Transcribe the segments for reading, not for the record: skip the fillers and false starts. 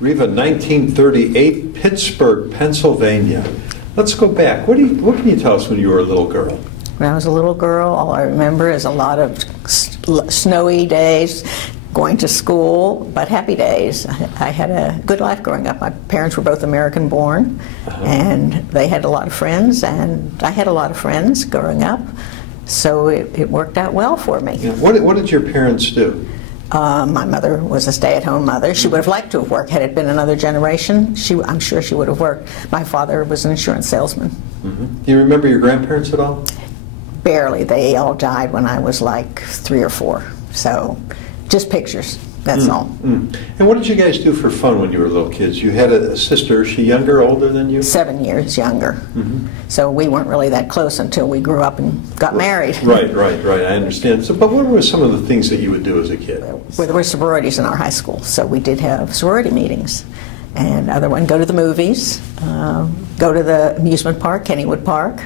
Reva, 1938, Pittsburgh, Pennsylvania. Let's go back. What can you tell us when you were a little girl? When I was a little girl, all I remember is a lot of snowy days, going to school, but happy days. I had a good life growing up. My parents were both American-born, and they had a lot of friends, and I had a lot of friends growing up, so it worked out well for me. Yeah. What did your parents do? My mother was a stay-at-home mother. She would have liked to have worked. Had it been another generation, I'm sure she would have worked. My father was an insurance salesman. Do you remember your grandparents at all? Barely. They all died when I was like 3 or 4. So, just pictures. That's all. And what did you guys do for fun when you were little kids? You had a sister. Is she younger, older than you? 7 years younger. So we weren't really that close until we grew up and got married. Right. I understand. So, but what were some of the things that you would do as a kid? Well, there were sororities in our high school, so we did have sorority meetings. And other one, go to the movies, go to the amusement park, Kennywood Park.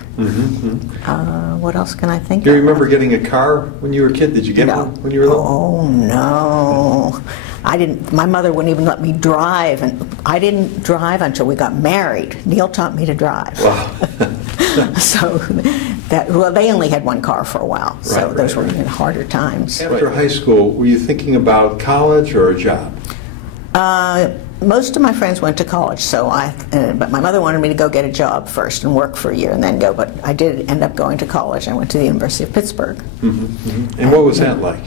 What else can I think of? Do you remember getting a car when you were a kid? Did you get one when you were little? Oh, no. I didn't. My mother wouldn't even let me drive, and I didn't drive until we got married. Neil taught me to drive. Wow. So, well, they only had one car for a while, so those were even harder times. After high school, were you thinking about college or a job? Most of my friends went to college, so but my mother wanted me to go get a job first and work for a year and then go, but I did end up going to college. I went to the University of Pittsburgh. And what was that like?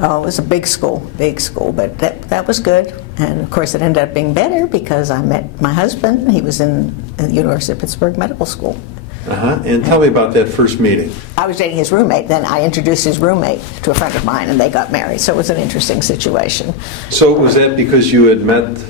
Oh, it was a big school, but that was good. And of course it ended up being better because I met my husband. He was in the University of Pittsburgh Medical School. And tell me about that first meeting. I was dating his roommate, then I introduced his roommate to a friend of mine and they got married, so it was an interesting situation. So was that because you had met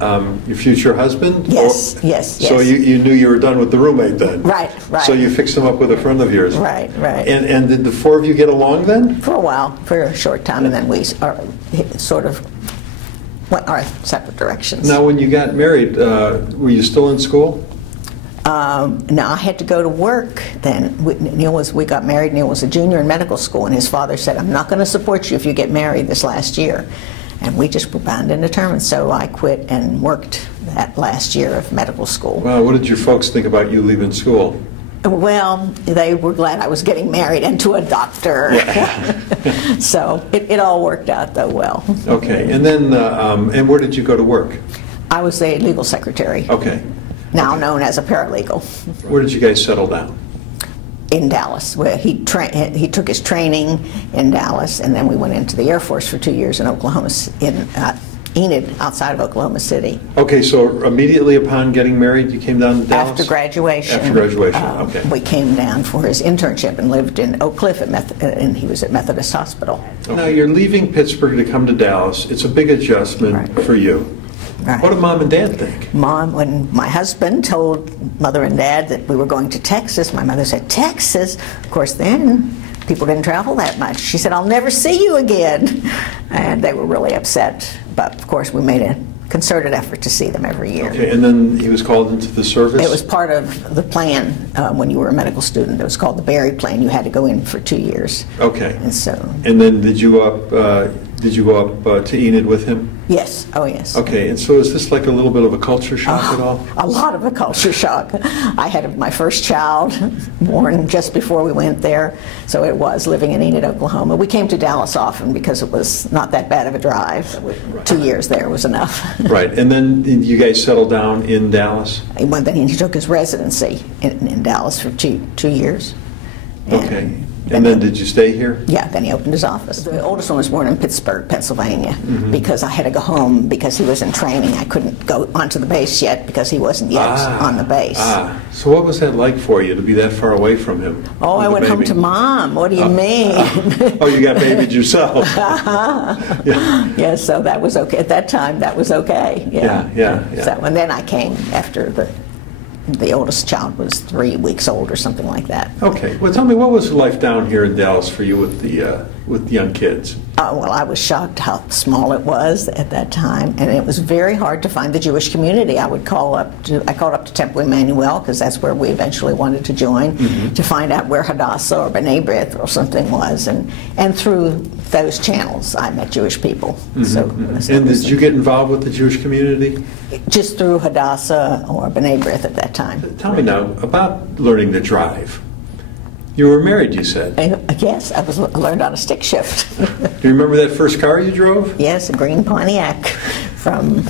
your future husband? Yes, yes. So you knew you were done with the roommate then? Right. So you fixed him up with a friend of yours? Right. And did the four of you get along then? For a while, for a short time, and then we sort of went our separate directions. Now when you got married, were you still in school? No, I had to go to work then. We got married, Neil was a junior in medical school, and his father said, I'm not going to support you if you get married this last year. And we just were bound and determined, so I quit and worked that last year of medical school. Well, what did your folks think about you leaving school? Well, they were glad I was getting married and to a doctor. Yeah. So it all worked out, though, well. Okay, and then, and where did you go to work? I was a legal secretary. Okay. Now known as a paralegal. Where did you guys settle down? In Dallas, where he took his training in Dallas, and then we went into the Air Force for 2 years in Oklahoma, in Enid, outside of Oklahoma City. Okay, so immediately upon getting married, you came down to Dallas? After graduation. After graduation, okay. We came down for his internship and lived in Oak Cliff, and he was at Methodist Hospital. Okay. Now you're leaving Pittsburgh to come to Dallas. It's a big adjustment for you. Right. What did Mom and Dad think? Mom, when my husband told Mother and Dad that we were going to Texas, my mother said, Texas? Of course, then people didn't travel that much. She said, I'll never see you again. And they were really upset. But, of course, we made a concerted effort to see them every year. Okay, and then he was called into the service? It was part of the plan when you were a medical student. It was called the Berry Plan. You had to go in for 2 years. Okay. And then did you go up to Enid with him? Yes. Oh, yes. Okay, and so is this like a little bit of a culture shock at all? A lot of a culture shock. I had my first child born just before we went there, so it was living in Enid, Oklahoma. We came to Dallas often because it was not that bad of a drive. 2 years there was enough. Right, and then you guys settled down in Dallas? Well, then he took his residency in Dallas for two years. Okay. And then did you stay here? Yeah, then he opened his office. The oldest one was born in Pittsburgh, Pennsylvania, because I had to go home because he was in training. I couldn't go onto the base yet because he wasn't yet on the base. So what was that like for you to be that far away from him? Oh, I went home to Mom. What do you mean? Oh, you got babied yourself. Yeah, so that was okay. At that time, that was okay. Yeah. So, and then I came after the oldest child was 3 weeks old or something like that. Okay. Well, tell me, what was life down here in Dallas for you with the young kids? Well, I was shocked how small it was at that time, and it was very hard to find the Jewish community. I called up to Temple Emanu-El, because that's where we eventually wanted to join, to find out where Hadassah or B'nai B'rith or something was, and through those channels I met Jewish people. And did you get involved with the Jewish community? Just through Hadassah or B'nai B'rith at that time. Tell me now about learning to drive. You were married, you said. Yes, I learned on a stick shift. Do you remember that first car you drove? Yes, a green Pontiac from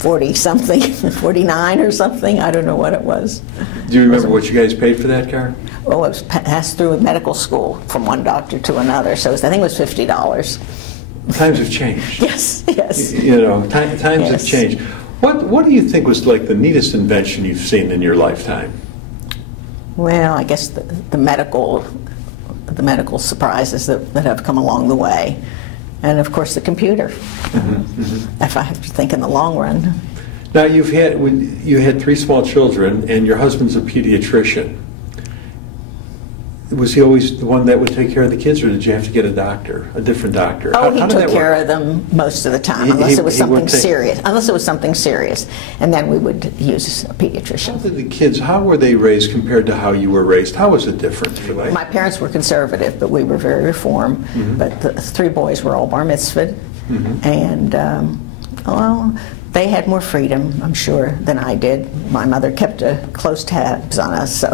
40-something, 49 or something. I don't know what it was. Do you remember what you guys paid for that car? Oh, it was passed through a medical school from one doctor to another, so I think it was $50. Times have changed. Yes, yes. You know, times have changed. What do you think was like the neatest invention you've seen in your lifetime? Well, I guess the medical surprises that have come along the way, and of course the computer. If I have to think in the long run. Now you had 3 small children, and your husband's a pediatrician. Was he always the one that would take care of the kids, or did you have to get a different doctor? Oh, he took care of them most of the time, unless it was something serious. Unless it was something serious, and then we would use a pediatrician. How were they raised compared to how you were raised? How was it different? My parents were conservative, but we were very reformed. But the 3 boys were all bar mitzvahed, and well, they had more freedom, I'm sure, than I did. My mother kept a close tabs on us, so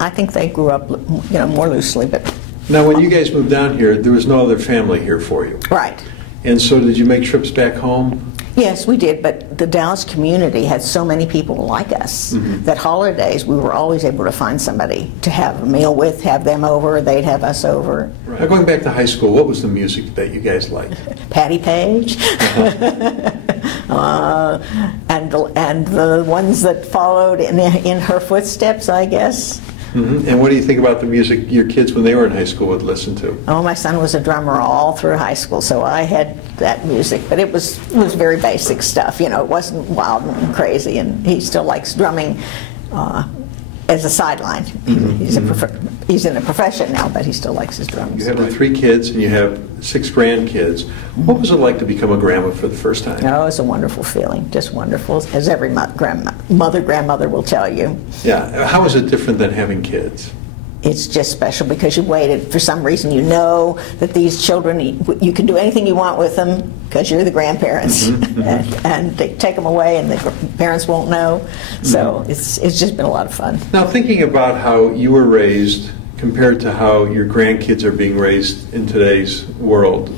I think they grew up, more loosely. But now, when you guys moved down here, there was no other family here for you, right? And so, did you make trips back home? Yes, we did, but the Dallas community had so many people like us that holidays we were always able to find somebody to have a meal with, have them over, they'd have us over. Right. Now, going back to high school, what was the music that you guys liked? Patti Page, and the ones that followed in her footsteps, I guess. And what do you think about the music your kids, when they were in high school, would listen to? Oh, my son was a drummer all through high school, so I had that music, but it was very basic stuff. It wasn't wild and crazy, and he still likes drumming as a sideline. He's in a profession now, but he still likes his drums. You have 3 kids, and you have 6 grandkids. What was it like to become a grandma for the first time? Oh, it's a wonderful feeling, just wonderful, as every grandmother will tell you. Yeah. How is it different than having kids? It's just special because you waited. For some reason, you know that these children, you can do anything you want with them because you're the grandparents, and they take them away, and the parents won't know. So it's just been a lot of fun. Now, thinking about how you were raised compared to how your grandkids are being raised in today's world,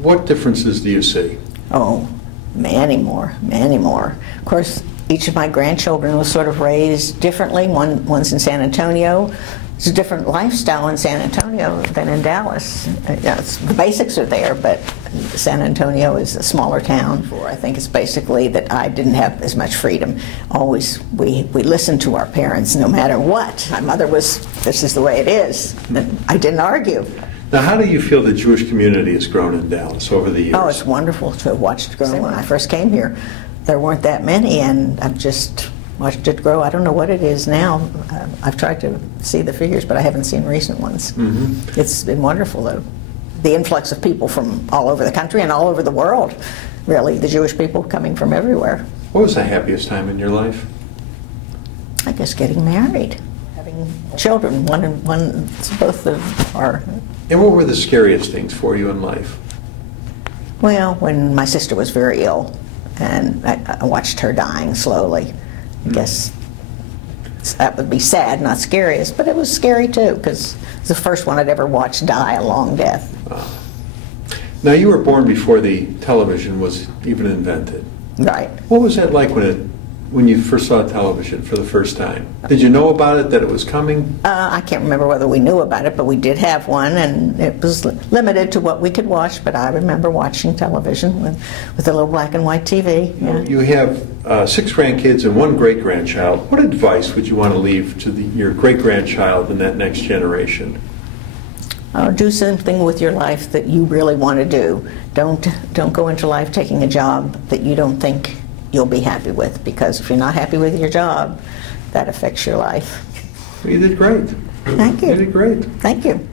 what differences do you see? Oh, many more, many more. Of course, each of my grandchildren was sort of raised differently. One's in San Antonio. It's a different lifestyle in San Antonio than in Dallas. The basics are there, but San Antonio is a smaller town. I think it's basically that I didn't have as much freedom. Always, we listened to our parents no matter what. My mother was, this is the way it is. And I didn't argue. Now, how do you feel the Jewish community has grown in Dallas over the years? Oh, it's wonderful to have watched it grow. When I first came here, there weren't that many, and I've just watched it grow. I don't know what it is now. I've tried to see the figures, but I haven't seen recent ones. It's been wonderful, though. The influx of people from all over the country and all over the world, really, the Jewish people coming from everywhere. What was the happiest time in your life? I guess getting married, having children, both of our. And what were the scariest things for you in life? Well, when my sister was very ill, and I watched her dying slowly. I guess that would be sad, not scariest, but it was scary too, because it's the first one I'd ever watched die a long death. Now, you were born before the television was even invented. Right. What was that like when you first saw television for the first time? Did you know about it, that it was coming? I can't remember whether we knew about it, but we did have one, and it was limited to what we could watch, but I remember watching television with a little black and white TV. Yeah. You have 6 grandkids and 1 great-grandchild. What advice would you want to leave to your great-grandchild and that next generation? Do something with your life that you really want to do. Don't go into life taking a job that you don't think you'll be happy with, because if you're not happy with your job, that affects your life. You did great. Thank you. You did great. Thank you.